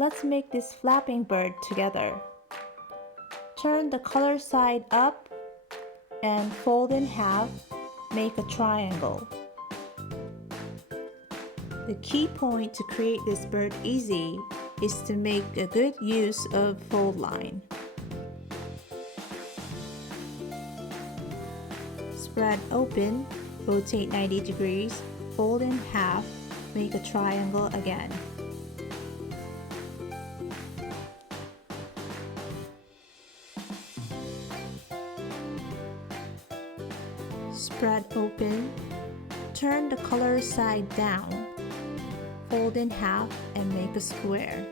let's make this flapping bird together. Turn the color side up and fold in half, make a triangle. The key point to create this bird easy is to make a good use of fold line. Spread open, rotate 90 degrees, fold in half, make a triangle again. Spread open, turn the color side down, fold in half and make a square.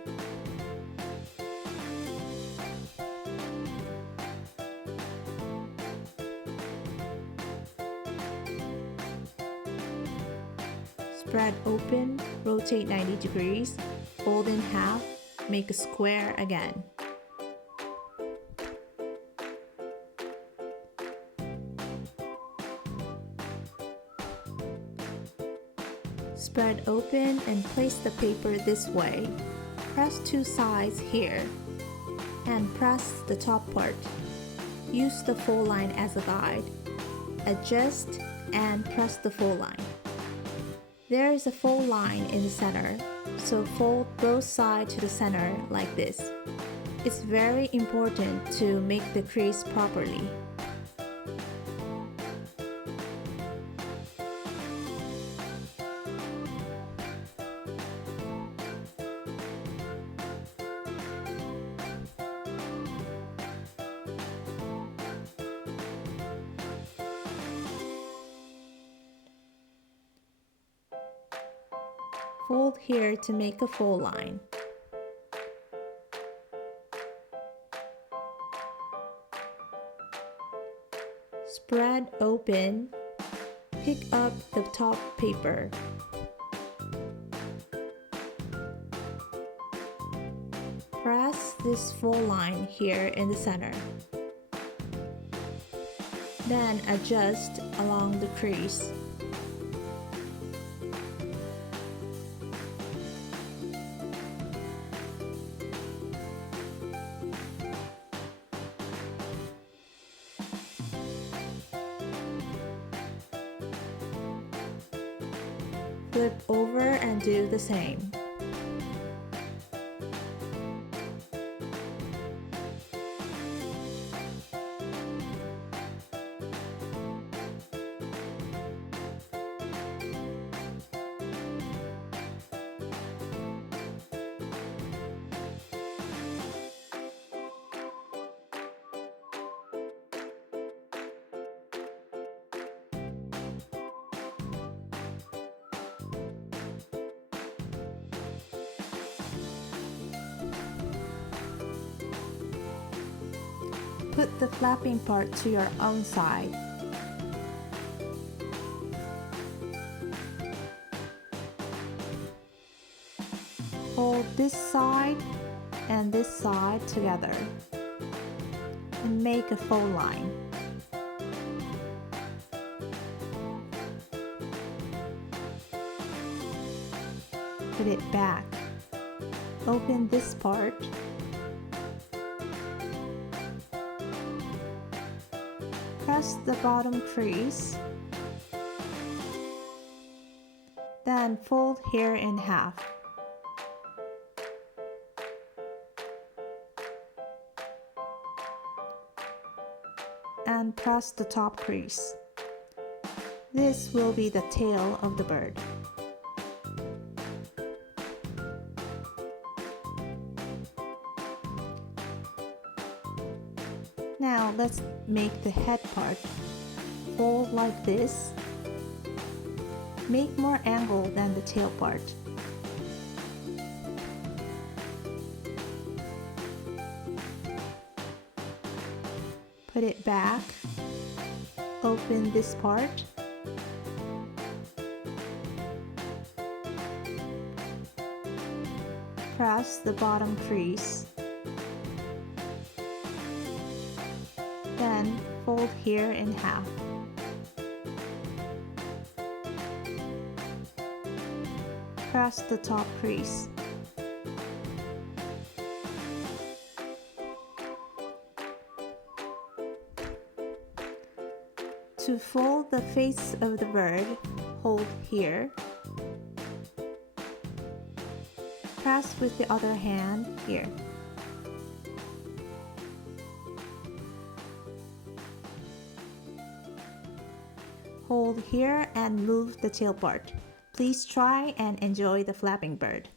Spread open, rotate 90 degrees, fold in half, make a square again. Spread open and place the paper this way. Press two sides here and press the top part. Use the fold line as a guide. Adjust and press the fold line. There is a fold line in the center, so fold both sides to the center like this. It's very important to make the crease properly. Fold here to make a fold line. Spread open, pick up the top paper. Press this fold line here in the center. Then adjust along the crease. Flip over and do the same. Put the flapping part to your own side. Fold this side and this side together and make a fold line. Put it back. Open this part. Press the bottom crease, then fold here in half. And press the top crease. This will be the tail of the bird. Now let's make the head part. Fold like this. Make more angle than the tail part. Put it back. Open this part. Press the bottom crease. Then fold here in half. Press the top crease. To fold the face of the bird, hold here. Press with the other hand here. Hold here and move the tail part. Please try and enjoy the flapping bird.